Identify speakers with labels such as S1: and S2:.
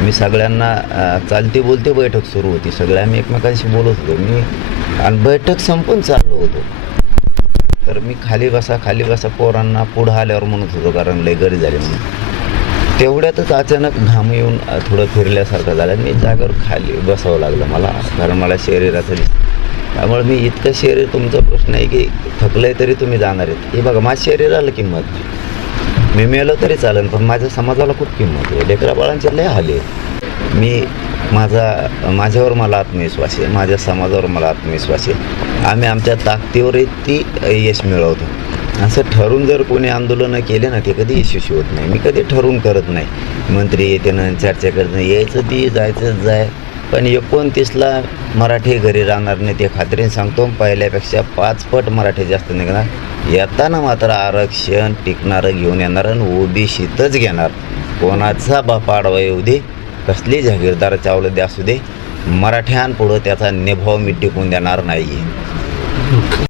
S1: मी सगळ्यांना चालते बोलते बैठक सुरू होती. सगळे आम्ही एकमेकांशी बोलत होतो. मी आणि बैठक संपून चाललो होतो. तर मी खाली बसा खाली बसा पोरांना पुढं आल्यावर म्हणत होतो कारण लय गरी झाली म्हणून. तेवढ्यातच अचानक घाम येऊन थोडं फिरल्यासारखं झालं. आणि मी जागेवर खाली बसावं लागलं मला कारण मला शरीराचं दिसतं त्यामुळे मी इतकं शरीर तुमचा प्रश्न आहे की थकलंय तरी तुम्ही जाणार आहेत. हे बघा माझ्या शरीराला किंमत नाही. मी मेलो तरी चालेल पण माझ्या समाजाला खूप किंमत आहे. लेकरा बाळांचे लय हाले आहे मी माझा माझ्यावर मला आत्मविश्वास आहे. माझ्या समाजावर मला आत्मविश्वास आहे. आम्ही आमच्या ताकदीवरही ती यश मिळवतो. असं ठरून जर कोणी आंदोलनं केले ना ते कधी यशस्वी होत नाही. मी कधी ठरवून करत नाही. मंत्री येते ना चर्चा करत नाही. यायचं ती जायचं जाय. पण एकोणतीसला मराठी घरी राहणार नाही ते खात्रीने सांगतो. पहिल्यापेक्षा पाच पट मराठी जास्त निघणार. येताना मात्र आरक्षण टिकणारं घेऊन येणार आणि ओबीसीतच घेणार. कोणाचा बाप आडवा येऊ दे कसली जागीरदार चावलं द्या असू दे मराठ्यांपुढं त्याचा निभाव मी टिकून देणार नाही